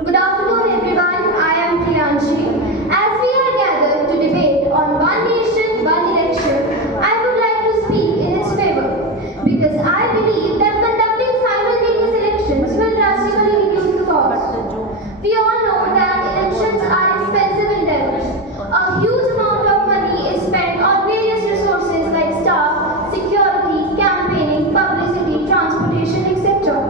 Good afternoon, everyone. I am Priyanshi. As we are gathered to debate on one nation, one election, I would like to speak in its favor because I believe that conducting simultaneous elections will drastically reduce the cost. We all know that elections are expensive endeavors. A huge amount of money is spent on various resources like staff, security, campaigning, publicity, transportation, etc.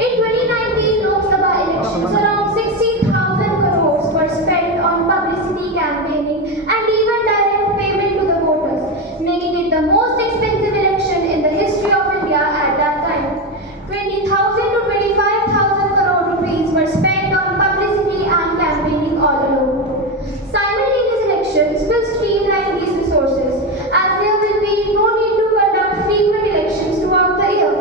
In 2019 Lok Sabha elections, around 60,000 crores were spent on publicity, campaigning, and even direct payment to the voters, making it the most expensive election in the history of India at that time. 20,000 to 25,000 crore rupees were spent on publicity and campaigning all alone. Simultaneous elections will streamline these resources as there will be no need to conduct frequent elections throughout the year.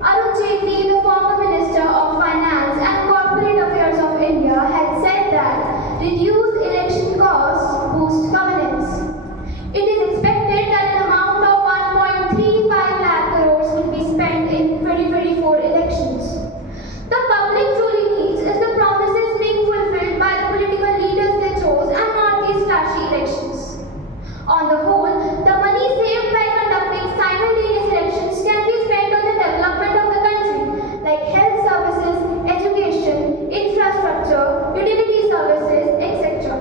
Arun Jaitley, the former Minister of Finance and Corporate Affairs of India, had said that reduced election costs boost governance. It is expected that an amount of 1.35 lakh crores will be spent in 2024 elections. The public truly needs is the promises being fulfilled by the political leaders they chose and not these flashy elections. On the whole, the money saved by conducting simultaneous elections can be spent on the development of the country, like health services, education, infrastructure, utility services, etc.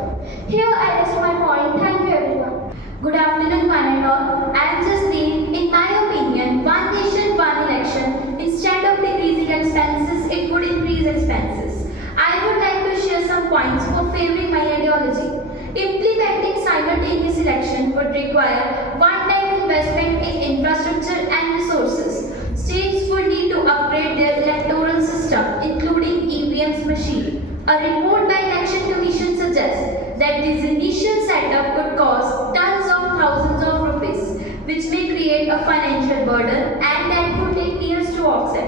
Here I rest my point. Thank you, everyone. Good afternoon, one and all. I am just saying, in my opinion, one nation, one election, instead of decreasing expenses, it would increase expenses. I would like to share some points for favoring my ideology. Implementing simultaneous election would require one-time investment in infrastructure and resources. States would need to upgrade their electoral system, including EVM's machine. A report by Election Commission suggests that this initial setup could cost tens of thousands of rupees, which may create a financial burden and that would take years to offset.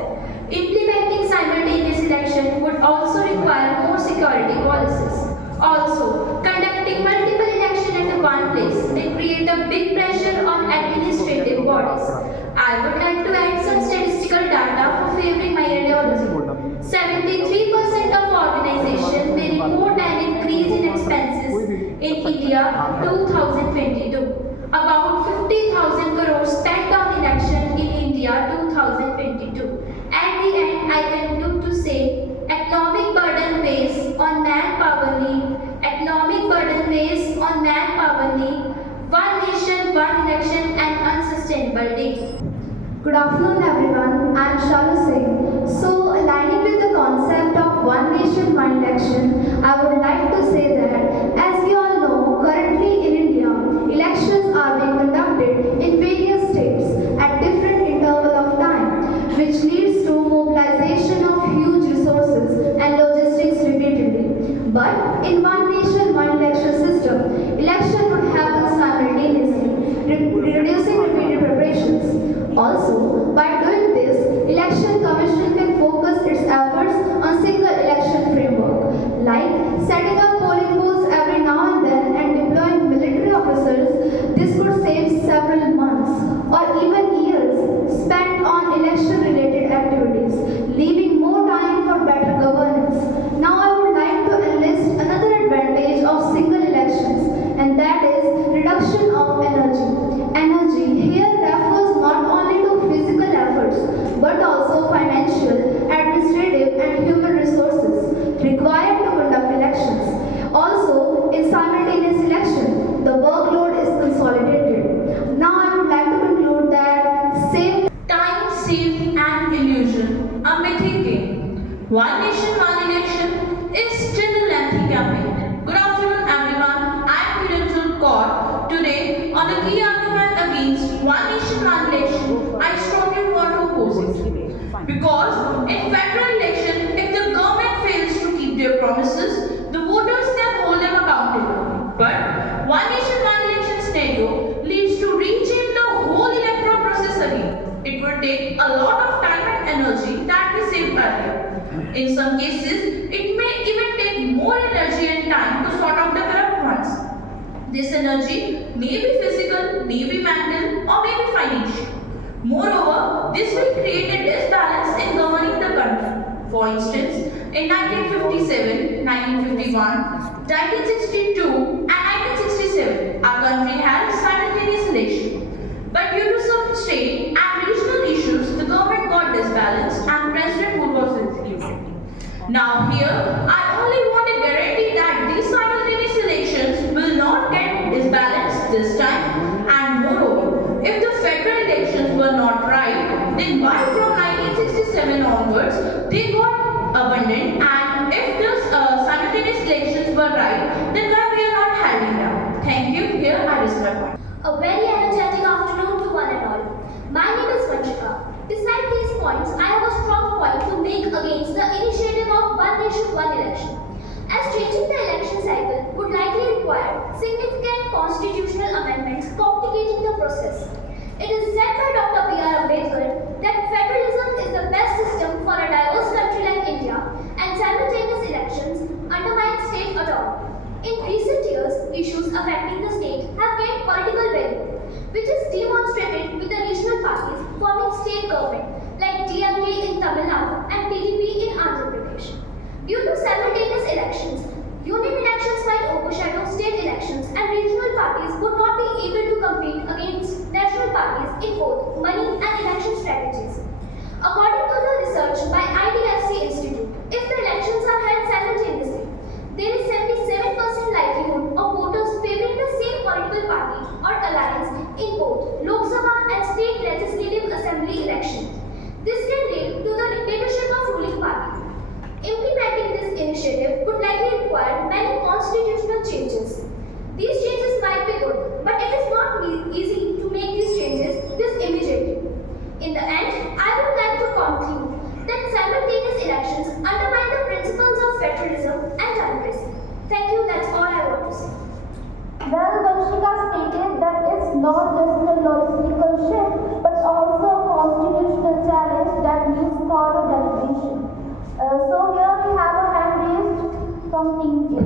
Implementing simultaneous election would also require more security policies. Also, conducting multiple elections at one place may create a big pressure on administrative bodies. I would like to add some statistical data for favoring my ideology. 73% of organizations may report an increase in expenses in India 2022. About 50,000 crores spent on election in India 2022. At the end, I conclude to say, economic burden weighs on manpower need. Economic burden weighs on manpower need. One nation, one election, and unsustainable day. Good afternoon, everyone. I am Shalu Singh. So, aligning with the concept of one nation, one election, I would like to say that, as we all know, currently in India, elections are being conducted in various states at different interval of time, which leads to mobilization of huge resources and logistics repeatedly. But in one nation, one election system, election would happen simultaneously, reducing repeated preparations. Also, by doing this, Election Commission can focus its efforts on single election framework, like setting up polling booths every now and then and deploying military officers. This could save several months or even years spent on election-related activities, leaving more time for better governance. Now I would like to enlist another advantage of single elections, and that is reduction of energy. Energy here refers not only to physical efforts, but also financial, administrative, and human resources required to conduct elections. Also, in simultaneous election, the workload is consolidated. Now I would like to conclude that save Time saved and illusion. A mythic game. One nation, one election is still a lengthy campaign. Good afternoon, everyone. I am Kiranjul Kaur. Today, on the key argument against one nation, one election, I strongly want to oppose it. Because in federal election, if the government fails to keep their promises, the voters can hold them accountable. But one nation, one election scenario leads to rechanging the whole electoral process again. It would take a lot of time and energy that we saved earlier. In some cases, it may even take more energy and time to sort out the corrupt ones. This energy may be physical, may be mental, or may be financial. Moreover, this will create a disbalance in governing the country. For instance, In 1957, 1951, 1962 and 1967, our country had simultaneous election. But due to some state and regional issues, the government got disbalanced and President Wood was executed. Now here, I only want a guarantee that these simultaneous elections will not get disbalanced this time. And moreover, if the federal elections were not right, then why from 1967 onwards they got abandoned, and if the simultaneous elections were right, then why we are not handing down? Thank you. Here I raise my point. A very energetic afternoon to one and all. My name is Vanshika. Beside these points, I have a strong point to make against the initiative of One Nation, One Election. As changing the election cycle would likely require significant constitutional amendments complicating the process. It is said by Dr. B.R. Ambedkar that federalism is the best system for a diverse country like India, and simultaneous elections undermine state autonomy. In recent years, issues affecting the state have gained political value, which is demonstrated with the regional parties forming state government like DMK in Tamil Nadu and TDP in Andhra Pradesh. Due to simultaneous elections, union elections might overshadow state elections, and regional parties would not be able to compete against national parties in both money and election strategies. According to the research by IDFC Institute, if the elections are held simultaneously, there is 77% likelihood of voters favoring the same political party or alliance in both Lok Sabha and state legislative assembly elections. This can lead to the dictatorship of ruling party. Implementing this initiative could likely require many constitutional changes. These changes might be good, but it is not easy to make these changes this immediately. In the end, I would like to conclude that simultaneous elections undermine the principles of federalism and democracy. Thank you, that's all I want to say. Well, Vanshika stated that it's not just a logistical shift, but also a constitutional challenge that needs thorough deliberation. So here we have a hand raised from Team A.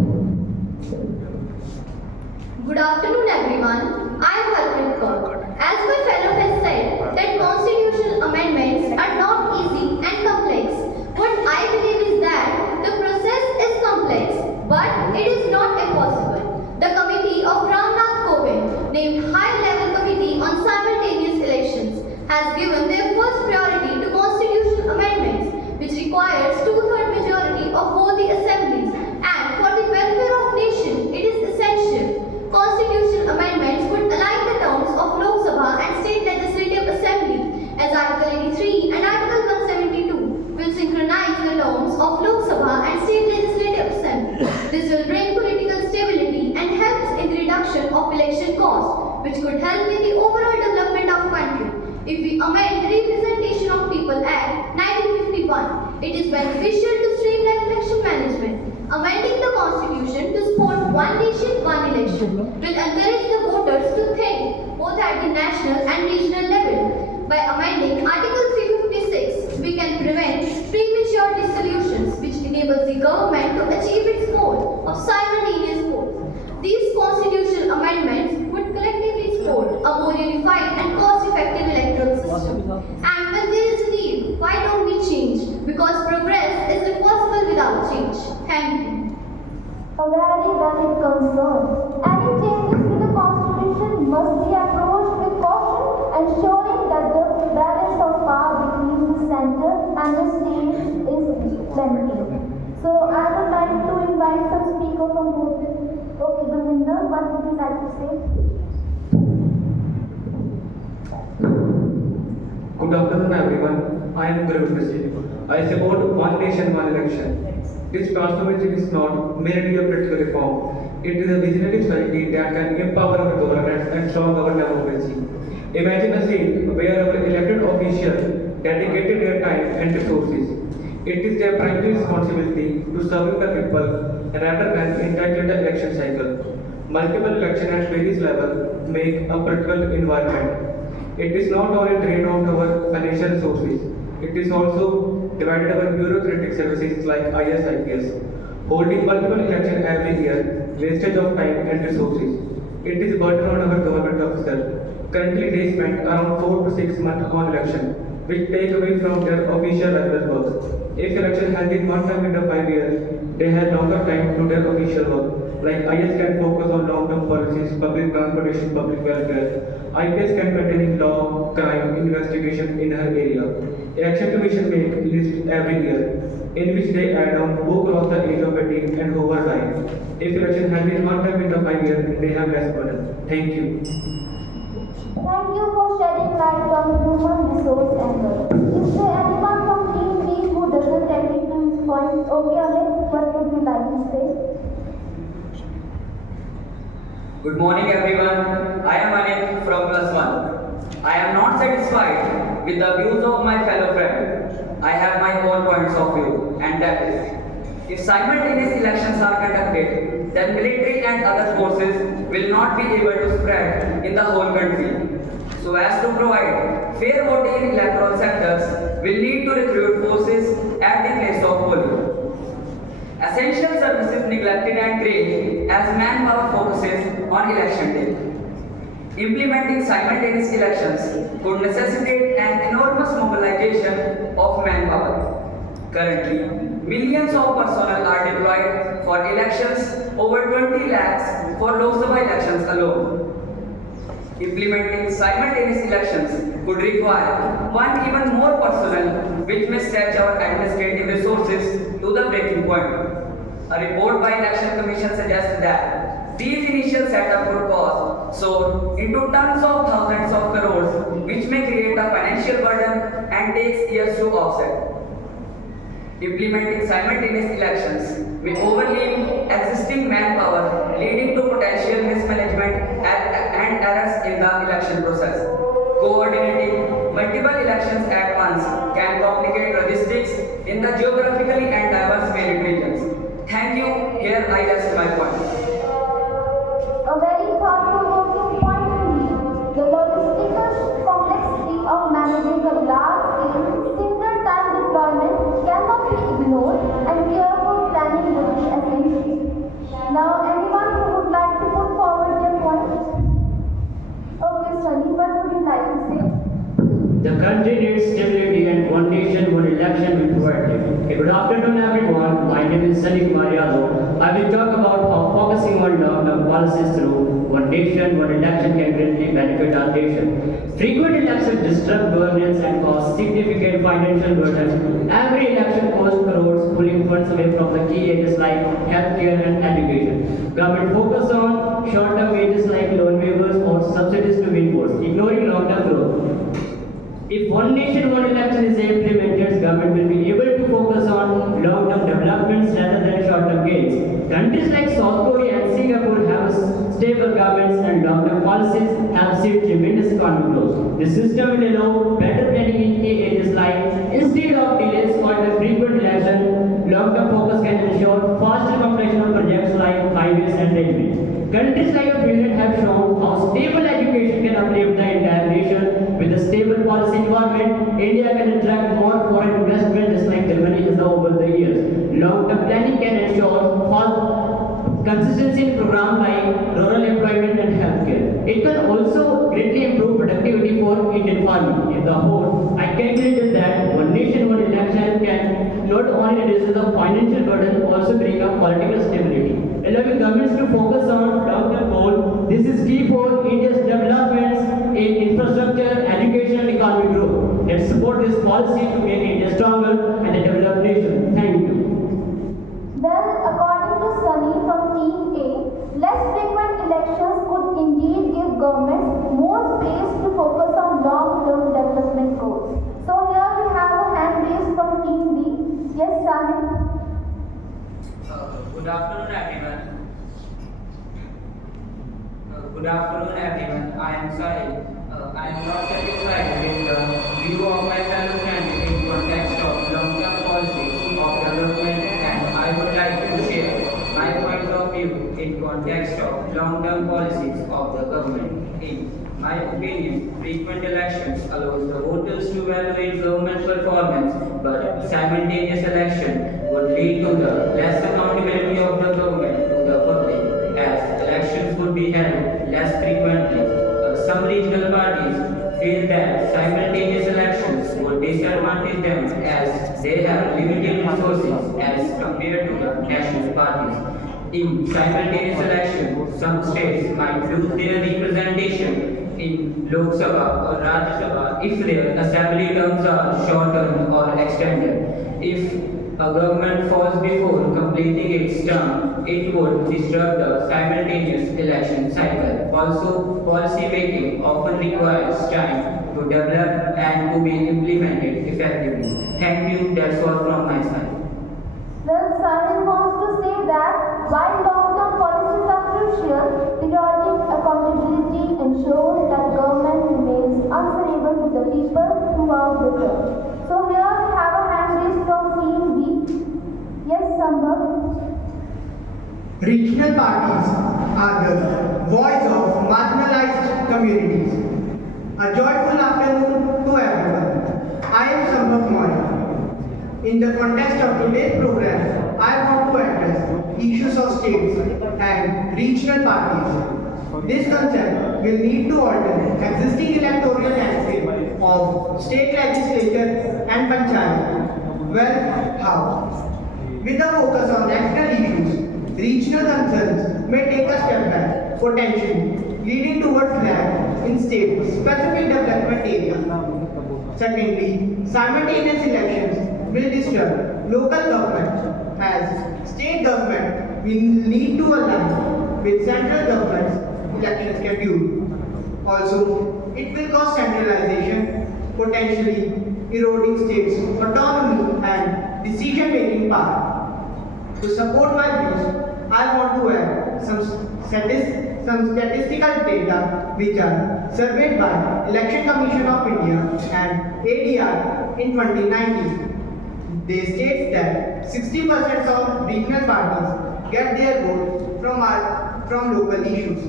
Good afternoon, everyone. I am Harpreet Kaur. As my fellow has said, that constitutional amendments are not easy and complex. What I believe is that the process is complex, but it is not impossible. The committee of Ramnath Kovind, named High-Level Committee on Simultaneous Elections, has given their first priority to constitutional amendments, which requires two-thirds majority of both the assemblies. And for the welfare of nation, it is essential. Constitutional amendments would align the terms of Lok Sabha and State Legislative Assembly, as Article 83 and Article 172 will synchronize the terms of Lok Sabha and State Legislative Assembly. This will bring political stability and helps in the reduction of election costs, which could help in the overall development of country. If we amend the Representation of People Act 1951, it is beneficial to streamline election management. Amending the constitution to support one nation, one election will encourage the voters to think both at the national and regional level. By amending Article 356, we can prevent premature dissolutions, which enables the government to achieve its goal of simultaneous polls. These constitutional amendments would collectively support a more unified and cost-effective electoral system. And when there is need, why don't we change? Because progress is impossible without change. Thank you. A very valid concern. Any changes to the constitution must be approached with caution, ensuring that the balance of power between the center and the state is maintained. So I would like to invite some speaker from both. Okay, Govinda, what would you like to say? Good afternoon, everyone. I am Bureaucratic. I support one nation, one election. This transformation is not merely a political reform. It is a visionary strategy that can empower our governance and strong our democracy. Imagine a scene where our elected officials dedicated their time and resources. It is their primary responsibility to serve the people rather than entitled the election cycle. Multiple elections at various levels make a political environment. It is not only drained out our financial resources, it is also divided our bureaucratic services like IS, IPS. Holding multiple elections every year, wastage of time and resources. It is burden on our government officers. Currently, they spend around 4 to 6 months on election, which take away from their official regular work. If election held in one term in the 5 years, they have longer time to their official work. Like IS can focus on long-term policies, public transportation, public welfare. IPS can pertain law, crime, investigation in her area. Election Commission make list every year, in which they add on who cross the age of 18 and who were died. If election held in one term in the 5 years, they have less burden. Thank you. Thank you for shedding light on human resource angle. Is there anyone from Team B who doesn't agree to his point? Okay, Amit, what would you like to say? Good morning everyone. I am Anik from Plus One. I am not satisfied with the views of my fellow friend. I have my own points of view, and that is, if simultaneous elections are conducted, then military and other forces will not be able to spread in the whole country. So as to provide fair voting in electoral sectors, will need to recruit forces at the place of polling. Essential services neglected and grey as manpower focuses on election day. Implementing simultaneous elections could necessitate an enormous mobilization of manpower. Currently, millions of personnel are deployed for elections, over 20 lakhs for Lok Sabha elections alone. Implementing simultaneous elections could require one even more personnel, which may stretch our administrative resources to the breaking point. A report by Election Commission suggests that these initial setup would cost soar into tons of thousands of crores, which may create a financial burden and takes years to offset. Implementing simultaneous elections may overleap existing manpower, leading to potential mismanagement and errors in the election process. Coordinating multiple elections at once can complicate logistics in the geographically and diverse varied regions. Thank you. Here I rest my point. A very thought-provoking point indeed. The logistical complexity of managing a large-scale, single-time deployment cannot be ignored, and careful planning would be essential. Now, anyone who would like to put forward their point? Okay, Sunny, what would you like to say? The country needs stability and one nation, one election will provide it. Good afternoon everyone, my name is Sunny Kumar Yadav. I will talk about how focusing on long-term policies through one nation, one election can greatly benefit our nation. Frequent elections disrupt governance and cause significant financial burden. Every election costs crores, pulling funds away from the key areas like healthcare and education. Government focus on short-term wages like loan waivers or subsidies to win votes, ignoring long-term growth. If one nation, one election is implemented, government will be able to focus on long-term developments rather than short-term gains. Countries like South Korea and Singapore have stable governments and long-term policies have seen tremendous economic growth. The system will allow better planning in key areas like instead of delays or the frequent election, long-term focus can ensure faster completion of projects like highways and railways. Countries like Finland have shown how stable education can uplift the entire nation. With a stable policy environment, India can attract more foreign investment just like Germany has done over the years. Long-term planning can ensure consistency in programs like rural employment and healthcare. It can also greatly improve productivity for Indian farming. In the whole, I calculated that one nation, one election can not only reduce the financial burden, also bring up political stability, allowing governments to focus on long-term goals. This is key for India's developments in infrastructure, education, and economic growth. Let's support this policy to make India stronger and a developed nation. Thank you. Well, according to Sunny from Team A, less frequent elections could indeed give governments more space to focus on long-term development goals. So here we have a hand raised from Team B. Yes, Sunny. Good afternoon everyone. Good afternoon everyone. I am sorry. I am not satisfied with the view of my fellow friends in context of long-term policies of development, and I would like to share my point of view in context of long-term policies of the government. In my opinion, frequent elections allows the voters to evaluate government performance, but simultaneous election would lead to the less accountability of the government to the public, as elections would be held less frequently. Some regional parties feel that simultaneous elections would disadvantage them as they have limited resources as compared to the national parties. In simultaneous elections, some states might lose their representation in Lok Sabha or Rajya Sabha if their assembly terms are shortened or extended. If a government falls before completing its term, it would disrupt the simultaneous election cycle. Also, policy making often requires time to develop and to be implemented effectively. Thank you. That's all from my side. Well, Simon wants to say that while long-term policies are crucial, periodic accountability ensures that government remains answerable to the people throughout the term. So here we have a hand raised from Team B. Yes, Sambhav. Regional parties are the voice of marginalized communities. A joyful afternoon to everyone. I am Sambhav Moy. In the context of today's program, I want to address issues of states and regional parties. This concept will need to alter existing electoral landscape of state legislature and panchayat. Well, how? With a focus on national issues, regional concerns may take a step back, potentially leading towards lag in state-specific development areas. Secondly, simultaneous elections will disturb local government as state government will need to align with central government's election schedule. Also, it will cause centralization, potentially eroding states' autonomy and decision-making power. To support my views, I want to add some statistical data which are surveyed by Election Commission of India and ADR in 2019. They state that 60% of regional parties get their vote from local issues.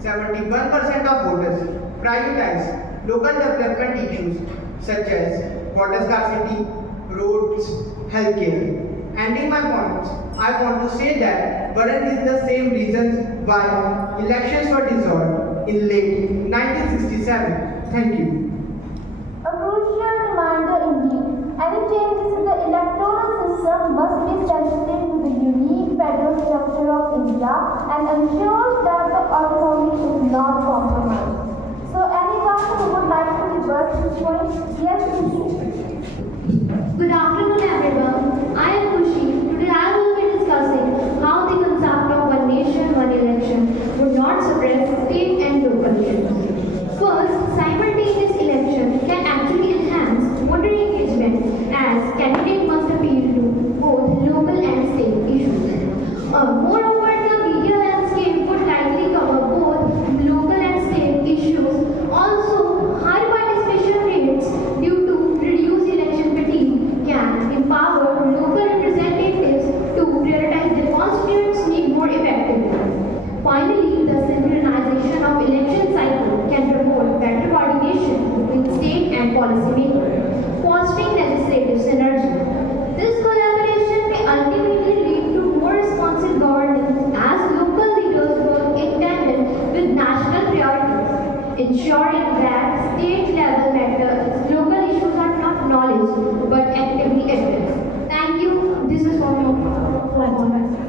71% of voters prioritize local development issues such as water scarcity, roads, healthcare. Ending my points, I want to say that Bharat is the same reasons why elections were dissolved in late 1967. Thank you. A crucial reminder indeed. Any changes in the electoral system must be sensitive to the unique federal structure of India and ensures that the autonomy is not compromised. So anyone who would like to rebut this point, yes, please. Good afternoon, everyone. I am Kushi. Today I will be discussing how the concept of one nation, one election would not suppress state and local issues. First, simultaneous election can actually enhance voter engagement as candidates must appeal to both local and state issues. Moreover, the media landscape would likely cover both local and state issues. Also, high participation rates due to reduced election fatigue can empower local representatives to prioritize their constituents' needs more effectively. Finally, the synchronization of election cycle can promote better coordination between state and policymakers, fostering legislative synergy. This collaboration may ultimately lead to more responsive governance as local leaders work in tandem with national priorities, ensuring that state-level matters, local issues are not acknowledged but actively addressed. Thank you. This is from my